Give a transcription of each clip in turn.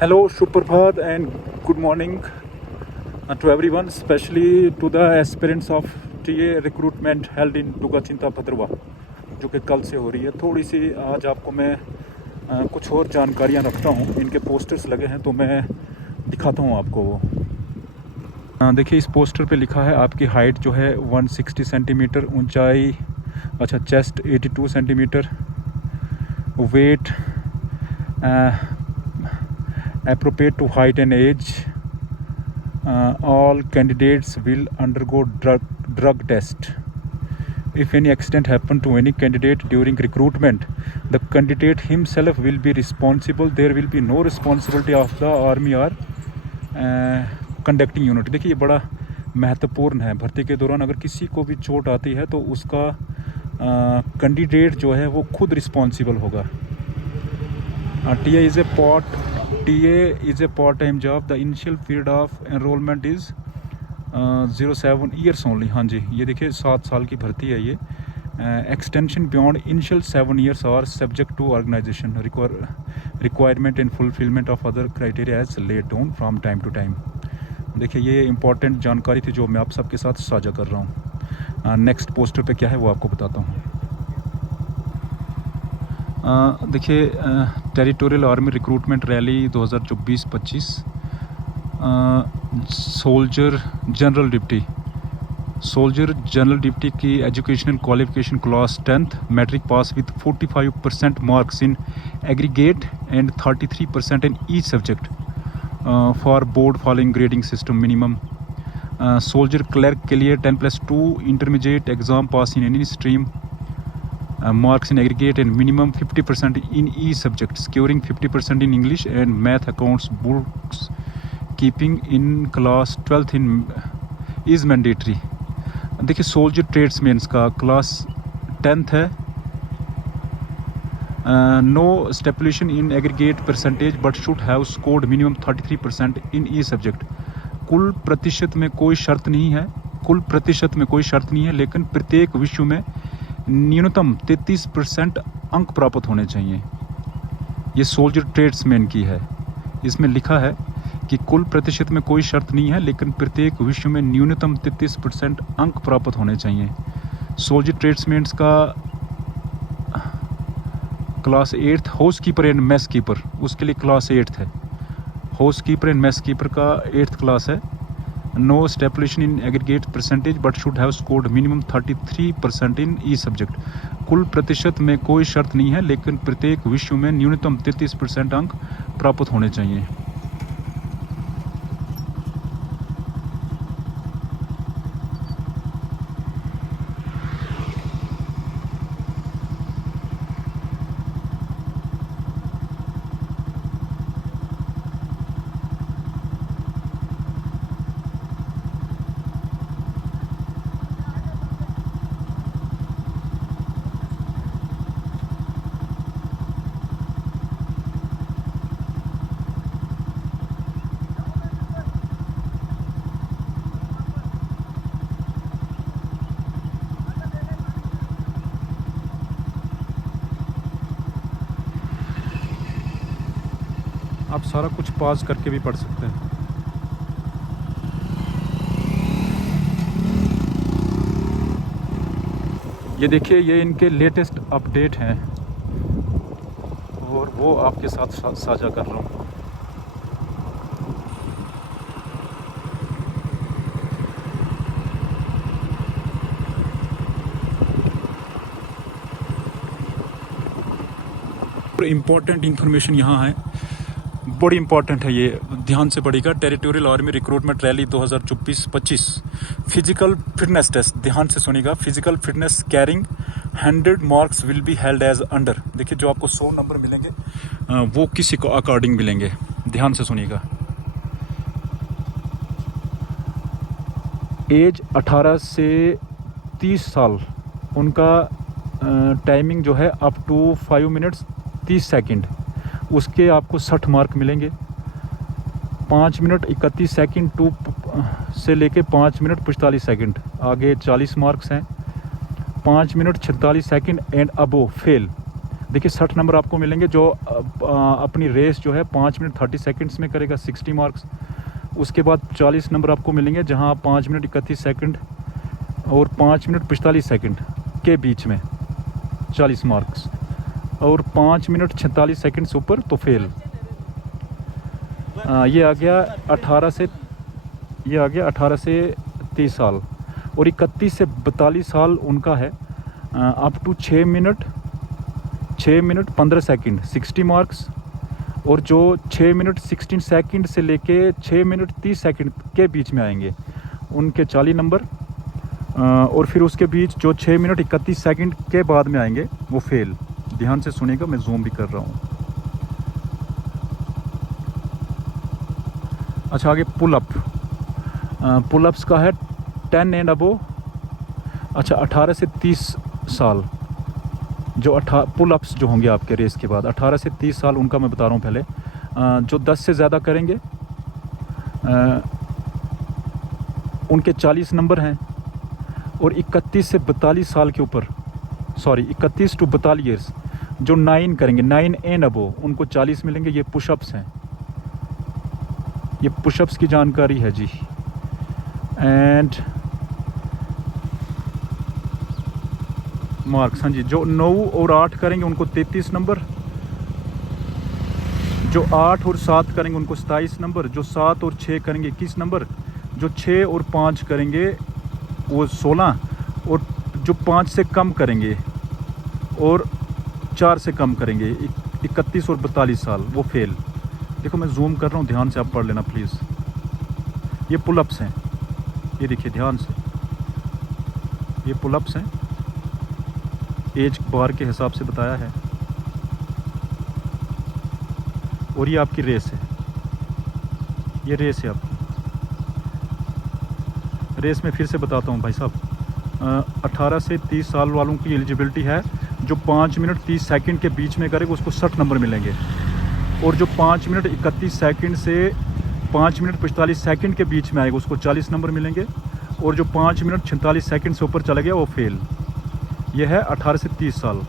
Hello, Suprabhat, and good morning to everyone, especially to the aspirants of TA recruitment held in Tugachinta Bhadrawa, जो कि कल से हो रही है। थोड़ी सी आज आपको मैं कुछ और जानकारियाँ रखता हूँ। इनके पोस्टर्स लगे हैं तो मैं दिखाता हूँ आपको वो। देखिए, इस पोस्टर पे लिखा है आपकी हाइट जो है 160 सेंटीमीटर, ऊंचाई chest 82 centimetre, weight appropriate to height and age. All candidates will undergo drug test. If any accident happen to any candidate during recruitment, the candidate himself will be responsible. There will be no responsibility of the army or conducting unit. देखिए, ये बड़ा महत्वपूर्ण है। भर्ती के दौरान अगर किसी को भी चोट आती है तो उसका कैंडिडेट जो है वो खुद रिस्पॉन्सिबल होगा। TA is a part-time job. The initial period of enrollment is 07 years only. हाँ जी, ये देखिए 7 साल की भर्ती है ये। Extension beyond initial 7 years are subject to organization requirement and fulfillment of other criteria as laid down from time to time. देखिए, ये इम्पोर्टेंट जानकारी थी जो मैं आप सबके साथ साझा कर रहा हूँ। नेक्स्ट पोस्टर पे क्या है वो आपको बताता हूँ। देखिए, territorial army recruitment rally 2024-25, soldier general deputy की educational qualification class 10th matric pass with 45% marks in aggregate and 33% in each subject for board following grading system minimum. Soldier clerk के लिए 10+2 intermediate exam pass in any stream, marks in aggregate and minimum 50% in each subject, securing 50% in English and math, accounts, books keeping in class 12th is mandatory. देखिए, soldier tradesman का class 10th है। No stipulation in aggregate percentage but should have scored minimum 33% in each subject. कुल प्रतिशत में कोई शर्त नहीं है, लेकिन प्रत्येक विषय में न्यूनतम 33% अंक प्राप्त होने चाहिए। ये सोल्जर ट्रेड्समैन की है। इसमें लिखा है कि कुल प्रतिशत में कोई शर्त नहीं है, लेकिन प्रत्येक विषय में न्यूनतम 33% अंक प्राप्त होने चाहिए। सोल्जर ट्रेड्समैन का class 8 house keeper and mess keeper, उसके लिए क्लास 8 है। House keeper and mess keeper का 8th क्लास है। No stipulation in aggregate percentage but should have scored minimum 33% in each subject. कुल प्रतिशत में कोई शर्त नहीं है, लेकिन प्रत्येक विषय में न्यूनतम 33% अंक प्राप्त होने चाहिए। आप सारा कुछ पॉज करके भी पढ़ सकते हैं। ये देखिए, ये इनके लेटेस्ट अपडेट हैं और वो आपके साथ साझा कर रहा हूँ। इम्पोर्टेंट इन्फॉर्मेशन यहाँ है, बड़ी इंपॉर्टेंट है, ये ध्यान से पढ़िएगा। Territorial army recruitment rally 2024-25 physical fitness test, ध्यान से सुनिएगा। Physical fitness carrying 100 marks will be held as under. देखिए, जो आपको 100 नंबर मिलेंगे वो किसी को अकॉर्डिंग मिलेंगे, ध्यान से सुनिएगा। एज 18 से 30 साल, उनका टाइमिंग जो है अप टू 5 मिनट्स 30 सेकेंड, उसके आपको 60 मार्क मिलेंगे। 5 मिनट 31 सेकंड टू से लेके 5 मिनट 45 सेकंड, आगे 40 मार्क्स हैं। 5 minute 46 second and above fail, देखिए 60 नंबर आपको मिलेंगे जो अपनी रेस जो है 5 मिनट 30 सेकंड्स में करेगा, 60 मार्क्स। उसके बाद 40 नंबर आपको मिलेंगे जहां 5 मिनट 31 सेकंड और 5 मिनट 45 सेकंड के बीच में 40 मार्क्स, और 5 मिनट 46 सेकंड से ऊपर तो फेल। ये आ गया 18 से 30 साल, और 31 से 42 साल उनका है up to 6 minute 15 second 60 marks, और जो 6 मिनट 16 सेकंड से लेके 6 मिनट 30 सेकंड के बीच में आएंगे उनके 40 नंबर, और फिर उसके बीच जो 6 मिनट 31 सेकंड के बाद में आएंगे वो फेल। ध्यान से सुनिएगा, मैं जूम भी कर रहा हूँ। अच्छा, आगे पुलअप्स का है 10 एंड अबो। अच्छा, 18 से 30 साल जो पुलअप्स जो होंगे आपके रेस के बाद 18 से 30 साल उनका मैं बता रहा हूँ पहले। जो 10 से ज़्यादा करेंगे उनके 40 नंबर हैं, और 31 से 42 साल के ऊपर 31 टू 42 ईयर्स जो 9 करेंगे 9 एंड अबो उनको 40 मिलेंगे। ये पुशअप्स हैं, ये पुशअप्स की जानकारी है जी। एंड मार्क्स, हाँ जी, जो 9 और 8 करेंगे उनको 33 नंबर, जो 8 और 7 करेंगे उनको 27 नंबर, जो 7 और 6 करेंगे 21 नंबर, जो 6 और 5 करेंगे वो 16, और जो 5 से कम करेंगे और 4 से कम करेंगे 31 और 42 साल वो फेल। देखो मैं जूम कर रहा हूँ, ध्यान से आप पढ़ लेना प्लीज़। ये पुलअप्स हैं, ये देखिए ध्यान से, ये पुलअप्स हैं, एज बार के हिसाब से बताया है, और ये आपकी रेस है, ये रेस है आपकी। रेस में फिर से बताता हूँ भाई साहब, 18 से 30 साल वालों की एलिजिबिलिटी है। जो 5 मिनट 30 सेकंड के बीच में करेगा उसको 60 नंबर मिलेंगे, और जो 5 मिनट 31 सेकंड से 5 मिनट 45 सेकंड के बीच में आएगा उसको 40 नंबर मिलेंगे, और जो 5 मिनट 46 सेकंड से ऊपर चला गया वो फेल। यह है 18 से 30 साल।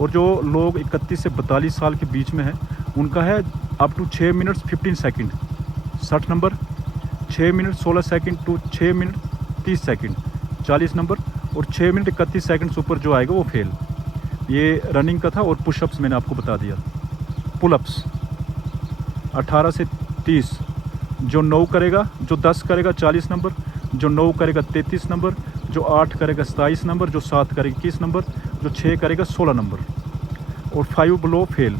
और जो लोग 31 से 42 साल के बीच में है उनका है up to 6 minutes 15 second 60 number, 6 minute 16 second to 6 minute 30 second 40 number, और 6 मिनट 31 सेकंड से ऊपर जो आएगा वो फेल। ये रनिंग का था, और पुशअप्स मैंने आपको बता दिया। पुलअप्स 18 से 30, जो 9 करेगा, जो 10 करेगा 40 नंबर, जो 9 करेगा 33 नंबर, जो 8 करेगा 27 नंबर, जो 7 करेगा 21 नंबर, जो 6 करेगा 16 नंबर, और 5 बिलो फेल।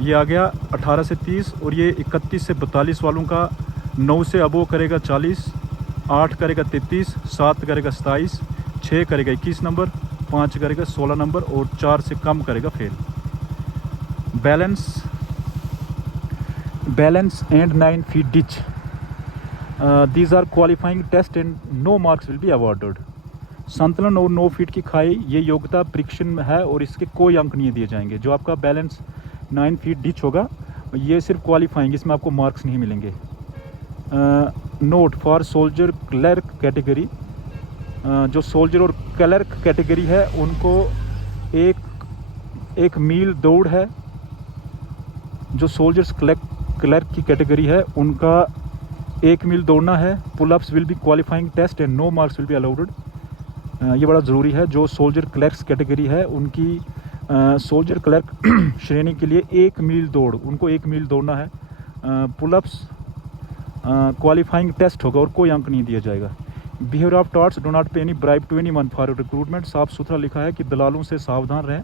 ये आ गया 18 से 30, और ये 31 से 42 वालों का 9 से अबो करेगा 40, 8 करेगा 33, 7 करेगा 27, 6 करेगा 21 नंबर, 5 करेगा 16 नंबर, और 4 से कम करेगा fail. Balance and 9 feet ditch, these are qualifying test and no marks will be awarded. संतुलन और 9 फीट की खाई ये योग्यता परीक्षण है, और इसके कोई अंक नहीं दिए जाएंगे। जो आपका बैलेंस 9 फीट डिच होगा ये सिर्फ क्वालिफाइंग, इसमें आपको मार्क्स नहीं मिलेंगे। Note for soldier clerk category, जो सोल्जर और क्लर्क कैटेगरी है उनको एक मील दौड़ है। जो सोल्जर्स क्लर्क की कैटेगरी है उनका 1 मील दौड़ना है। Pullups will be qualifying test and no marks will be alloweded. ये बड़ा ज़रूरी है। जो सोल्जर क्लर्क्स कैटेगरी है उनकी सोल्जर क्लर्क श्रेणी के लिए 1 मील दौड़, उनको 1 मील दौड़ना है। पुलअप्स क्वालिफाइंग टेस्ट होगा और कोई अंक नहीं दिया जाएगा। Behaviour of touts do not pay any bribe to anyone for recruitment, साफ सुथरा लिखा है कि दलालों से सावधान रहें,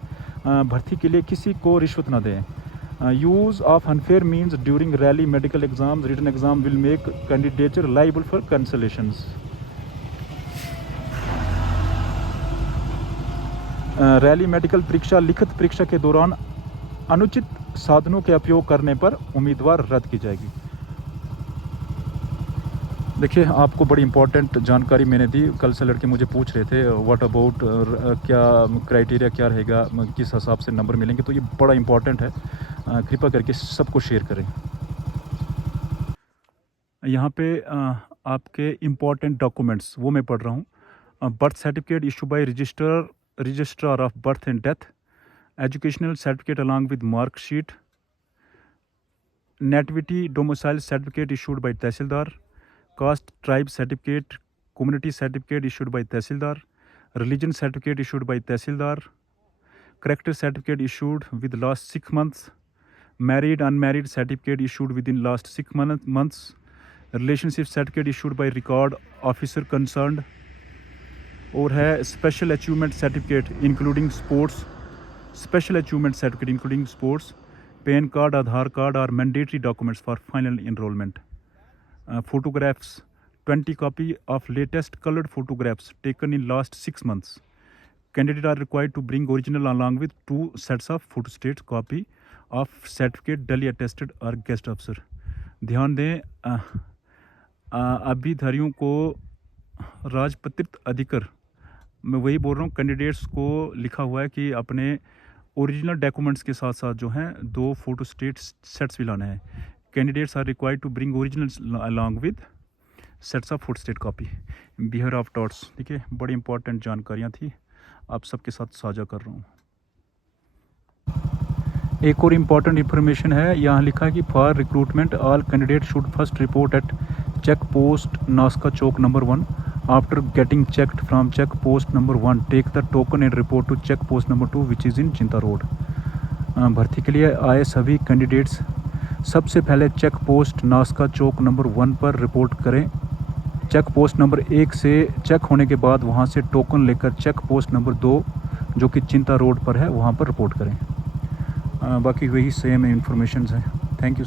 भर्ती के लिए किसी को रिश्वत न दें। Use of unfair means during rally medical exam written exam will make candidate liable for cancellations. Rally medical परीक्षा लिखित परीक्षा के दौरान अनुचित साधनों के उपयोग करने पर उम्मीदवार रद्द की जाएगी। देखिए आपको बड़ी इंपॉर्टेंट जानकारी मैंने दी। कल से लड़के मुझे पूछ रहे थे व्हाट अबाउट क्या क्राइटेरिया क्या रहेगा, किस हिसाब से नंबर मिलेंगे, तो ये बड़ा इंपॉर्टेंट है। कृपया करके सबको शेयर करें। यहाँ पे आपके इम्पॉर्टेंट डॉक्यूमेंट्स वो मैं पढ़ रहा हूँ। Birth certificate issue bye registrar of birth and death, educational certificate along with mark sheet, nativity domicile certificate issued by Tehsildar, caste tribe certificate, community certificate issued by Tehsildar, religion certificate issued by Tehsildar, character certificate issued with last 6 months, married unmarried certificate issued within last 6 months, relationship certificate issued by record officer concerned, और है special achievement certificate including sports, special achievement certificate including sports, PAN card, Aadhaar card are mandatory documents for final enrolment, photographs 20 copy of latest colored photographs taken in last 6 months. Candidates are required to bring original along with 2 sets of photostat copy of certificate duly attested or guest officer. ध्यान दें, अभिधारियों को राजपत्रित अधिकार, मैं वही बोल रहा हूँ, कैंडिडेट्स को लिखा हुआ है कि अपने ओरिजिनल डॉक्यूमेंट्स के साथ साथ जो हैं 2 फोटोस्टेट सेट्स भी लाना है. Candidates are required to bring original along with sets of photostat copy. Behaviour of dots, ठीक है, बड़ी इंपॉर्टेंट जानकारियाँ थी, आप सबके साथ साझा कर रहा हूँ. एक और इम्पॉर्टेंट इन्फॉर्मेशन है, यहाँ लिखा है कि for recruitment all candidate should first report at check post Naska Chowk number 1. After getting checked from check post number 1 take the token and report to check post number 2 which is in Chinta road. भर्ती के लिए आए सभी candidates सबसे पहले check post Naska Chowk number 1 पर report करें. Check post number 1 से चेक होने के बाद वहां से टोकन लेकर चेक पोस्ट नंबर 2 जो कि चिंता रोड पर है वहां पर रिपोर्ट करें. बाकी वही सेम इन्फॉर्मेशन है. Thank you.